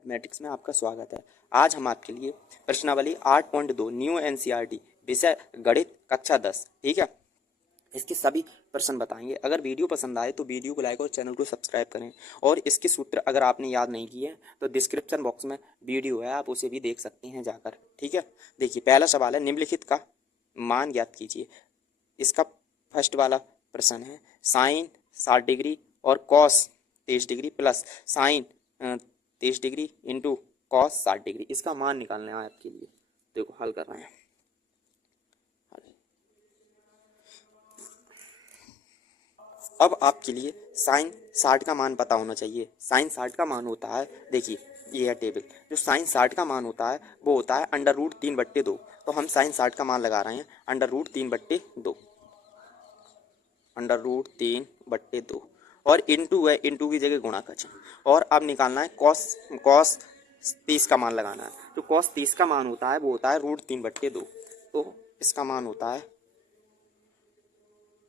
Mathematics में आपका स्वागत है। आज हम आपके लिए प्रश्नावली 8.2 न्यू एनसीईआरटी विषय गणित कक्षा 10 ठीक है, इसके सभी प्रश्न बताएंगे। अगर वीडियो पसंद आए तो वीडियो को लाइक और चैनल को सब्सक्राइब करें। और इसके सूत्र अगर आपने याद नहीं किए तो डिस्क्रिप्शन बॉक्स में वीडियो है, आप उसे भी देख सकते हैं जाकर। ठीक है, देखिए पहला सवाल है निम्नलिखित का मान ज्ञात कीजिए। इसका फर्स्ट वाला प्रश्न है साइन 60 डिग्री और cos 23 degree plus sign 23 degree into cos 60 degree, इसका मान निकालना है आपके लिए। देखो हल कर रहे हैं। अब आपके लिए साइन 60 का मान पता होना चाहिए। साइन 60 का मान होता है, देखिए ये है टेबल, जो साइन 60 का मान होता है वो होता है अंडर रूट 3/2। तो हम साइन 60 का मान लगा रहे हैं अंडर रूट 3/2, अंडर रूट 3/2 और इंटू है, इंटू की जगह गुणा का चिन्ह। और अब निकालना है कॉस 30 का मान लगाना है। जो कॉस 30 का मान होता है वो होता है रूट 3/2। तो इसका मान होता है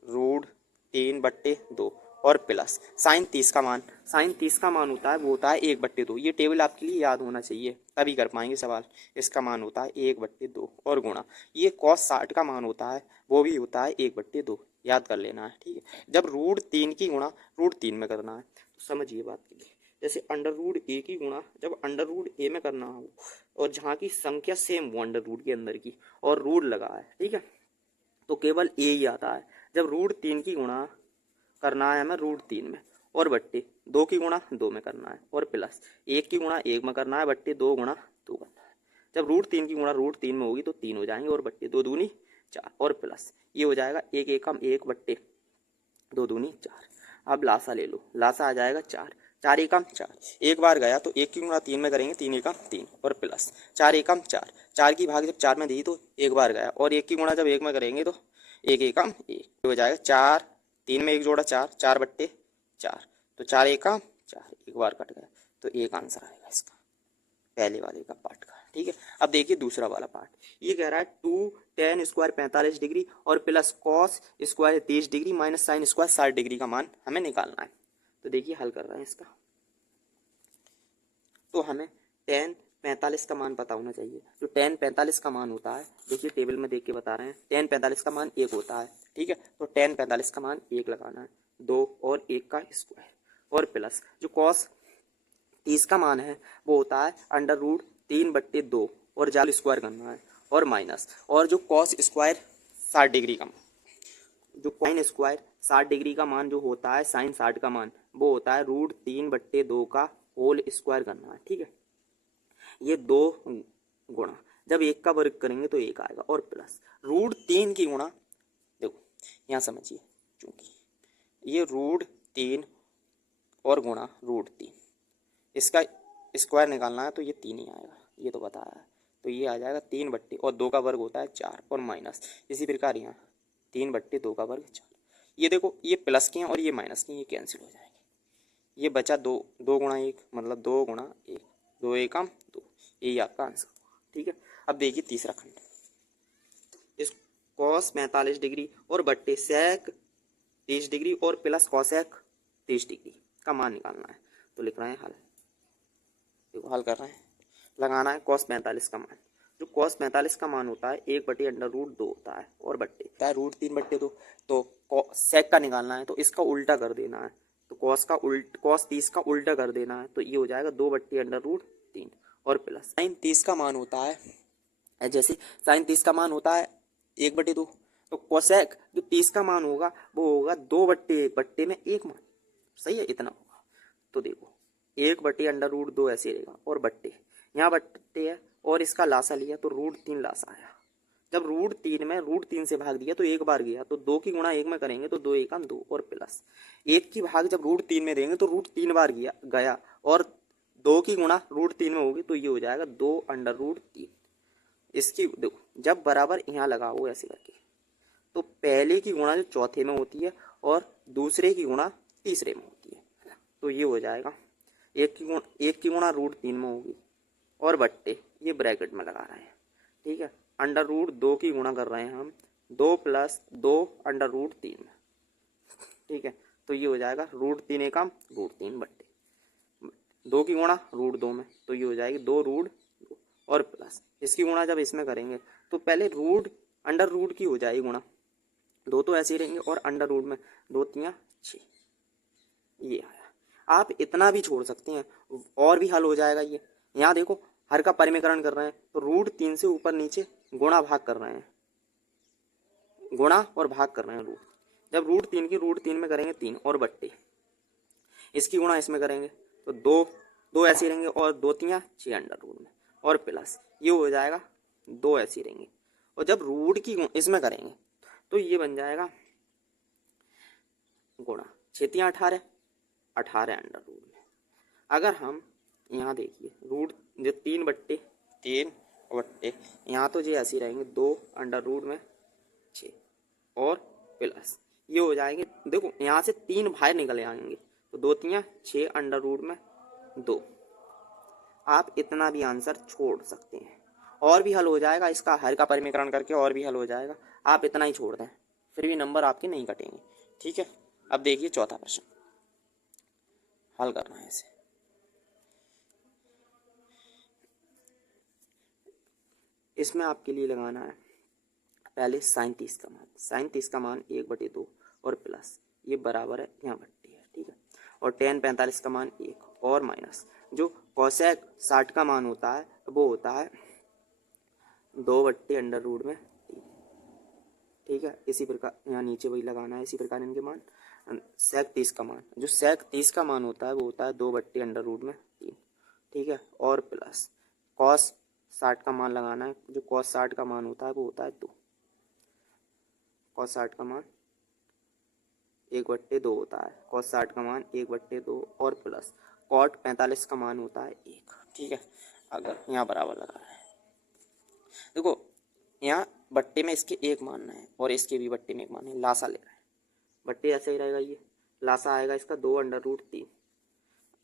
रूट 3/2 और प्लस साइन 30 का मान, साइन 30 का मान होता है वो होता है 1/2। ये टेबल आपके लिए याद होना चाहिए तभी कर पाएंगे सवाल। इसका मान होता है 1/2 और गुणा ये कॉस 60 का मान होता है वो भी होता है 1/2, याद कर लेना है। ठीक है, जब रूट 3 की गुणा रूट 3 में करना है तो समझिए बात के लिए, जैसे अंडर रूट ए की गुणा जब अंडर रूट ए में करना हो और जहाँ की संख्या सेम हो अंडर रूट के अंदर की और रूट लगा है, ठीक है, तो केवल ए ही आता है। जब रूट 3 की गुणा करना है हमें रूट 3 में और बट्टे 2 की गुणा 2 में करना है और प्लस 1 की गुणा 1 में करना है बट्टे 2 गुणा 2 करना है। जब रूट 3 की गुणा रूट 3 में होगी तो 3 हो जाएंगे और बट्टे 2 दूनी 4 और प्लस ये हो जाएगा 1 एकम 1 बट्टे 2 दूनी 4। अब लासा ले लो, लासा आ जाएगा 4, 4 एकम 4, एक बार गया तो 1 की गुणा 3 में करेंगे 3 एकम 3 और प्लस 4 एकम 4, 4 की भाग जब 4 में दी तो एक बार गया और 1 की गुणा जब 1 में करेंगे तो 1 एकम 1 हो जाएगा 4, 3 में 1 जोड़ा 4, 4/4 तो 4 एकम 4, एक बार कट गया तो एक आंसर आएगा इसका पहले वाले का पार्ट का। ठीक है, अब देखिए दूसरा वाला पार्ट, ये कह रहा है 2 tan स्क्वायर 45 डिग्री और plus cos square 30 degree minus sine square 60 degree का मान हमें निकालना है। तो देखिए हल कर रहे हैं इसका, तो हमें tan 45 का मान पता होना चाहिए। जो tan 45 का मान होता है, देखिए टेबल में देख के बता रहे हैं, tan 45 का मान 1 होता है। ठीक है, तो tan 45 का मान 1 लगाना है, 2 और 1 का स्क्वायर और प्लस जो कॉस 30 का मान है वो होता है अंडर रूट 3/2 और जाल स्क्वायर करना है और माइनस और जो कॉस स्क्वायर 60 डिग्री का मान, जो साइन स्क्वायर 60 डिग्री का मान जो होता है साइन 60 का मान वो होता है रूट 3/2 का होल स्क्वायर करना है। ठीक है, ये 2 गुणा जब 1 का वर्ग करेंगे तो 1 आएगा और प्लस रूट 3 की गुणा, देखो यहाँ समझिए, क्योंकि ये रूट 3 और गुणा रूट 3, इसका स्क्वायर निकालना है तो ये 3 ही आएगा, ये तो बताया है। तो ये आ जाएगा 3/, और 2 का वर्ग होता है 4 और माइनस इसी प्रकार यहाँ 3/2 का वर्ग 4। ये देखो ये प्लस के हैं और ये माइनस के हैं, ये कैंसिल हो जाएंगे। ये बचा 2, 2 गुणा 1 मतलब 2 गुणा 1, 2 एकम 2, यही आपका आंसर होगा। ठीक है, अब देखिए तीसरा खंड, इस कॉस 45 डिग्री और बट्टे सेक 30 डिग्री और प्लस कॉसेक 30 डिग्री का मान निकालना है। तो लिख रहे हैं हल, देखो हल कर रहे हैं, लगाना है कॉस 45 का मान। जो कॉस 45 का मान होता है 1/√2 होता है और बट्टे होता है रूट 3/2। तो सेक का निकालना है तो इसका उल्टा कर देना है, तो कॉस 30 का उल्टा कर देना है तो ये हो जाएगा 2/√3 और प्लस साइन 30 का मान होता है, जैसे साइन 30 का मान होता है 1/2, तो कोसेक जो 30 का मान होगा वो होगा 2/1 में 1 मान, सही है, इतना होगा। तो देखो 1/√2 ऐसे रहेगा और बट्टे यहाँ बट्टे है और इसका लासा लिया तो रूट 3 लासा आया। जब रूट 3 में रूट 3 से भाग दिया तो एक बार गया, तो 2 की गुणा 1 में करेंगे तो 2 एकम 2 और प्लस 1 की भाग जब रूट 3 में देंगे तो रूट 3 बार गया और 2 की गुणा रूट 3 में होगी तो ये हो जाएगा 2/√3। इसकी देखो जब बराबर यहाँ लगाओ ऐसे करके तो पहले की गुणा जो चौथे में होती है और दूसरे की गुणा तीसरे में होती है, तो ये हो जाएगा 1 की गुणा रूट 3 में होगी और बट्टे ये ब्रैकेट में लगा रहे हैं। ठीक है, अंडर रूट 2 की गुणा कर रहे हैं हम 2 + 2/√3 में। ठीक है, तो ये हो जाएगा रूट 3 एकम रूट 3 बट्टे 2 की गुणा रूट 2 में, तो ये ये हो जाएगी 2 रूट और प्लस इसकी गुणा जब इसमें करेंगे तो पहले रूट अंडर रूट की हो जाएगी गुणा, 2 तो ऐसे ही रहेंगे और अंडर रूट में 2 3 6, ये आया। आप इतना भी छोड़ सकते हैं और भी हल हो जाएगा ये। यहाँ देखो हर का परिमीकरण कर रहे हैं तो रूट 3 से ऊपर नीचे गुणा भाग कर रहे हैं, गुणा और भाग कर रहे हैं रूट। जब रूट 3 की रूट 3 में करेंगे 3 और बट्टे इसकी गुणा इसमें करेंगे तो 2 ऐसे रहेंगे और 2 3 6 अंडर रूट में और प्लस ये हो जाएगा 2 ऐसे रहेंगे। और जब रूट की इसमें करेंगे तो ये बन जाएगा गुणा 6 3 18 18 अंडर रूट में। अगर हम यहाँ देखिए रूट जो 3 बट्टे यहाँ तो ये ऐसे रहेंगे 2 अंडर रूट में 6 और प्लस ये हो जाएंगे। देखो यहाँ से 3 बाहर निकल आएंगे तो 2 3 6 अंडर रूट में 2। आप इतना भी आंसर छोड़ सकते हैं और भी हल हो जाएगा, इसका हर का परिमीकरण करके और भी हल हो जाएगा। आप इतना ही छोड़ दें फिर भी नंबर आपके नहीं कटेंगे। ठीक है, अब देखिए चौथा प्रश्न हल करना है इसे। इसमें आपके लिए लगाना है पहले साइन 30 का मान, साइन 30 का मान 1/2 और प्लस ये बराबर है यहाँ बट्टी है। ठीक है, और टेन 45 का मान 1 और माइनस जो कोसेक 60 का मान होता है वो होता है 2 अंडर रूट में 3। ठीक है, इसी प्रकार यहाँ नीचे वही लगाना है, इसी प्रकार इनके मान। सेक 30 का मान, जो सेक 30 का मान होता है वो होता है 2 अंडर रूट में 3। ठीक है, और प्लस कॉस 60 का मान लगाना है, जो कॉस 60 का मान होता है वो होता है 2। कॉस 60 का मान 1/2 होता है, कॉस 60 का मान 1/2 और प्लस कॉट 45 का मान होता है 1। ठीक है, अगर यहाँ बराबर लगा रहा है, देखो यहाँ बट्टे में इसके 1 मानना है और इसके भी बट्टे में 1 मानना है, लासा ले रहा है। बट्टे ऐसे ही रहेगा, ये लासा आएगा इसका 2 अंडर रूट 3।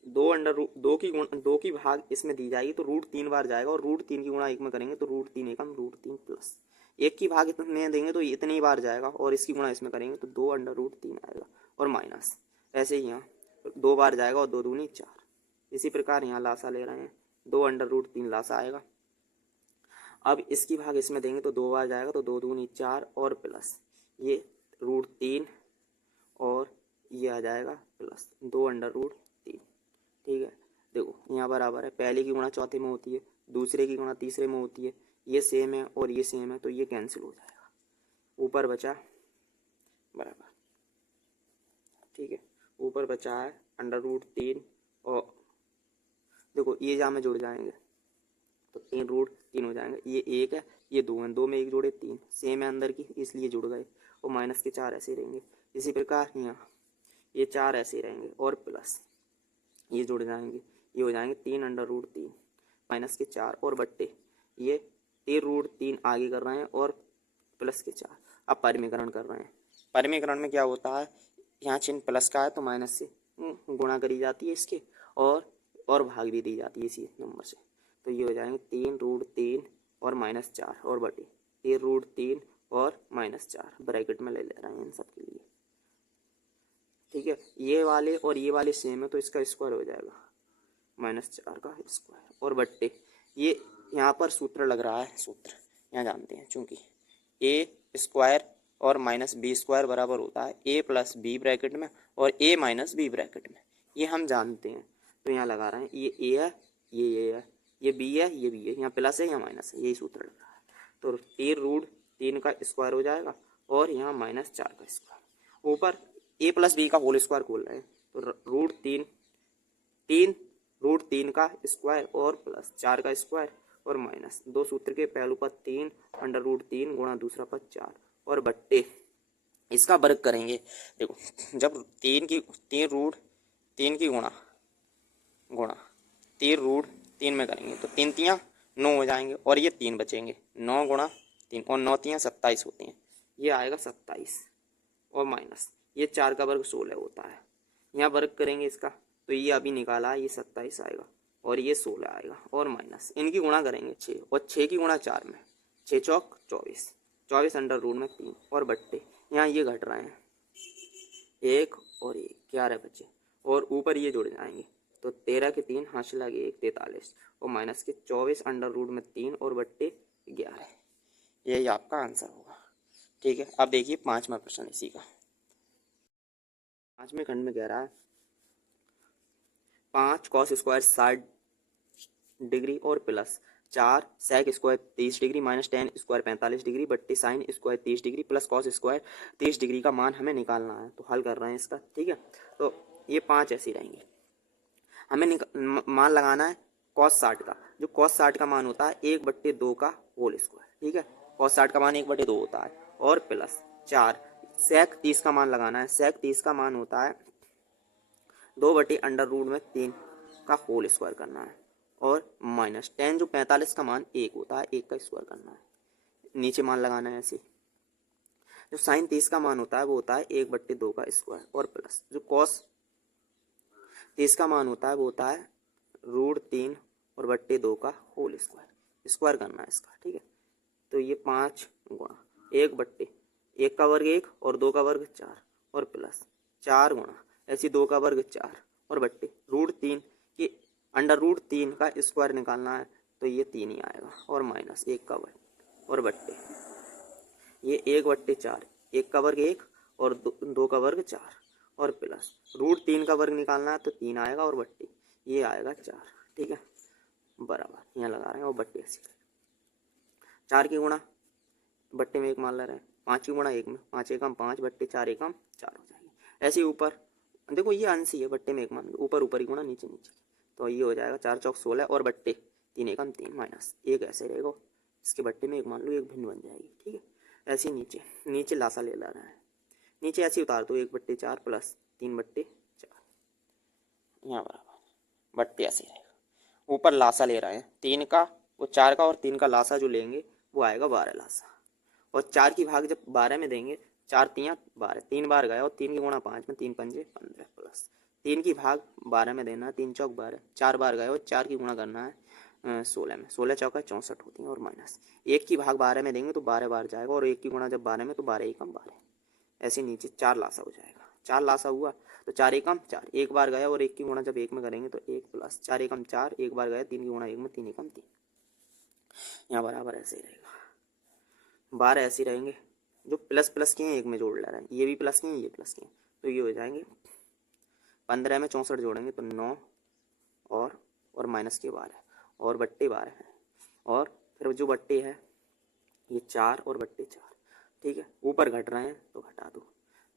2 की भाग इसमें दी जाएगी तो रूट 3 बार जाएगा और रूट 3 की गुणा 1 में करेंगे तो रूट 3 एकम रूट 3 प्लस 1 की भाग इसमें देंगे तो इतनी ही बार जाएगा और इसकी गुणा इसमें करेंगे तो 2 अंडर रूट 3 आएगा और माइनस ऐसे ही यहाँ 2 बार जाएगा और 2 दूनी 4। इसी प्रकार यहाँ लासा ले रहे हैं 2 अंडर रूट 3 लासा आएगा। अब इसकी भाग इसमें देंगे तो 2 बार जाएगा तो 2 दूनी 4 और प्लस ये रूट 3 और ये आ जाएगा प्लस 2 अंडर रूट 3। ठीक है, देखो यहाँ बराबर है, पहले की गुणा चौथे में होती है, दूसरे की गुणा तीसरे में होती है, ये सेम है और ये सेम है तो ये कैंसिल हो जाएगा, ऊपर बचा बराबर। ठीक है, ऊपर बचा है अंडर रूट 3 और देखो ये जहाँ में जुड़ जाएंगे तो 3 रूट 3 हो जाएंगे, ये 1 है ये 2 है, 2 में 1 जोड़े 3, सेम है अंदर की इसलिए जुड़ गए और माइनस के 4 ऐसे रहेंगे। इसी प्रकार यहाँ ये 4 ऐसे रहेंगे और प्लस ये जुड़ जाएंगे, ये हो जाएंगे 3 अंडर रूट 3 माइनस के 4 और बट्टे ये 3 रूट 3 आगे कर रहे हैं और प्लस के 4। अब परिमीकरण कर रहे हैं, परिमीकरण में क्या होता है, यहाँ चिन्ह प्लस का है तो माइनस से गुणा करी जाती है इसके और भाग भी दी जाती है इसी नंबर से, तो ये हो जाएंगे 3 रूट 3 और माइनस 4 और बटे 3 रूट 3 और माइनस 4 ब्रैकेट में ले रहे हैं इन सब के लिए। ठीक है, ये वाले और ये वाले सेम है तो इसका स्क्वायर हो जाएगा -4 का स्क्वायर और बट्टे ये यहाँ पर सूत्र लग रहा है, सूत्र यहाँ जानते हैं चूंकि ए स्क्वायर और माइनस बी स्क्वायर बराबर होता है ए प्लस बी ब्रैकेट में और ए माइनस बी ब्रैकेट में, ये हम जानते हैं तो यहाँ लगा रहे हैं। ये ए है ये है, ये बी है ये बी है, यहाँ प्लस है यहाँ माइनस है, यही सूत्र लग रहा है। तो 3 रूट 3 का स्क्वायर हो जाएगा और यहाँ -4 का स्क्वायर, ऊपर ए प्लस बी का होल स्क्वायर खोल रहे हैं तो रूट 3 रूट 3 का स्क्वायर और प्लस 4 का स्क्वायर और माइनस 2 सूत्र के पहलू पर 3 अंडर रूट 3 गुणा दूसरा पर 4 और बट्टे इसका वर्ग करेंगे। देखो जब 3 रूट 3 की गुणा 3 रूट 3 में करेंगे तो 3 3 9 हो जाएंगे और ये 3 बचेंगे, 9 गुणा 3 और 9 3 27 होते हैं, ये आएगा 27 और माइनस ये 4 का वर्ग 16 होता है। यहाँ वर्ग करेंगे इसका तो ये अभी निकाला ये 27 आएगा और ये 16 आएगा और माइनस इनकी गुणा करेंगे 6 और 6 की गुणा 4 में 6 चौक 24 अंडर रूट में 3 और बट्टे यहाँ ये घट रहे हैं 1 और 1 11 बचे और ऊपर ये जुड़ जाएंगे तो 13 के 3 हासिल लगे 1 43 और माइनस के 24 अंडर रूट में 3 और बट्टे 11। यही आपका आंसर होगा। ठीक है, अब देखिए 5वां प्रश्न इसी का। 5वें खंड में कह रहा है 5 कॉस स्क्वायर 60 डिग्री और plus 4 sec square 30 degree minus 10 square 45 degree बट्टे sine square 30 degree plus cos square 30 degree का मान हमें निकालना है। तो हल कर रहे हैं इसका। ठीक है, तो ये 5 ऐसी रहेंगी। हमें मान लगाना है कॉस 60 का। जो कॉस 60 का मान होता है 1/2 का होल स्क्वायर। ठीक है, कॉस 60 का मान 1/2 होता है और प्लस 4 सेक 30 का मान लगाना है। सेक 30 का मान होता है 2/√3 का होल स्क्वायर करना है और माइनस 10 जो 45 का मान 1 होता है 1 का स्क्वायर करना है। नीचे मान लगाना है ऐसे। जो साइन 30 का मान होता है वो होता है 1/2 का स्क्वायर और प्लस जो कॉस 30 का मान होता है वो होता है √3 और बट्टे 2 का होल स्क्वायर। स्क्वायर करना है इसका। ठीक है, तो ये 5 गुणा 1/1 का वर्ग 1 और 2 का वर्ग 4 और प्लस 4 गुणा ऐसी 2 का वर्ग 4 और बट्टे √3 की अंडर√3 का स्क्वायर निकालना है तो ये 3 ही आएगा और माइनस 1 का वर्ग और बट्टे ये 1/4 1 का वर्ग 1 और 2 का वर्ग 4 और प्लस √3 का वर्ग निकालना है तो 3 आएगा और बट्टे ये आएगा 4। ठीक है, बराबर यहाँ लगा रहे हैं और बट्टे ऐसी 4 की गुणा बट्टे में 1 मान ले रहे हैं 5 की गुणा 1 में 5 एकम 5 बट्टे 4 एकम 4 हो जाएगी। ऐसे ऊपर देखो ये अंश ही है, बट्टे में 1 मान ऊपर ऊपर ही गुणा नीचे नीचे, तो ये हो जाएगा 4 चौक 16 और बट्टे 3 एकम 3 माइनस 1 ऐसे रहेगा। इसके बट्टे में 1 मान लो 1 भिन्न बन जाएगी। ठीक है, ऐसे नीचे नीचे लासा ले ला रहा है। नीचे ऐसे उतार दो 1/4 प्लस 3/4 यहाँ बराबर बट्टे ऐसे रहेगा। ऊपर लासा ले रहे हैं 3 का वो 4 का और 3 का लासा जो लेंगे वो आएगा 12 लासा और 4 की भाग जब 12 में देंगे 4 3 12 3 बार गया और 3 की गुणा 5 में 3 पंजे 15 प्लस 3 की भाग 12 में देना है 3 चौक 12 4 बार गया और 4 की गुणा करना है 16 में 16 चौका 64 होती है और माइनस 1 की भाग 12 में देंगे तो 12 बार जाएगा और 1 की गुणा जब 12 में तो 12 एकम 12 ऐसे नीचे 4 लासा हो जाएगा। 4 लासा हुआ तो 4 एकम 4 1 बार गया और 1 की गुणा जब 1 में करेंगे तो 1 प्लस 4 एकम 4 1 बार गया 3 की गुणा 1 में 3 एकम 3 यहाँ बराबर ऐसे ही रहेगा। 12 ऐसे रहेंगे जो प्लस प्लस के हैं 1 में जोड़ ले रहे हैं ये भी प्लस के हैं ये प्लस के हैं तो ये हो जाएंगे 15 में 64 जोड़ेंगे तो 9 और माइनस के 12 और बट्टे 12 है और फिर जो बट्टे है ये 4 और बट्टे 4। ठीक है, ऊपर घट रहे हैं तो घटा दो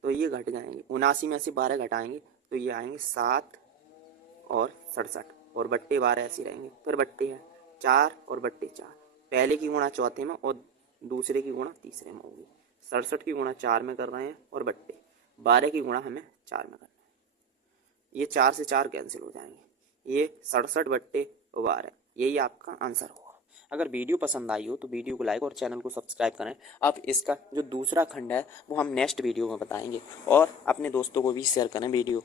तो ये घट जाएंगे 79 में से 12 घटाएंगे तो ये आएंगे 7 और 67 और बट्टे 12 ऐसे रहेंगे। फिर बट्टे है 4 और बट्टे 4 पहले की गुणा चौथे में और दूसरे की गुणा तीसरे में होगी। 67 की गुणा 4 में कर रहे हैं और बट्टे 12 की गुणा हमें 4 में करना है। ये 4 से 4 कैंसिल हो जाएंगे ये 67 बट्टे 12 यही आपका आंसर होगा। अगर वीडियो पसंद आई हो तो वीडियो को लाइक और चैनल को सब्सक्राइब करें। अब इसका जो दूसरा खंड है वो हम नेक्स्ट वीडियो में बताएंगे और अपने दोस्तों को भी शेयर करें वीडियो।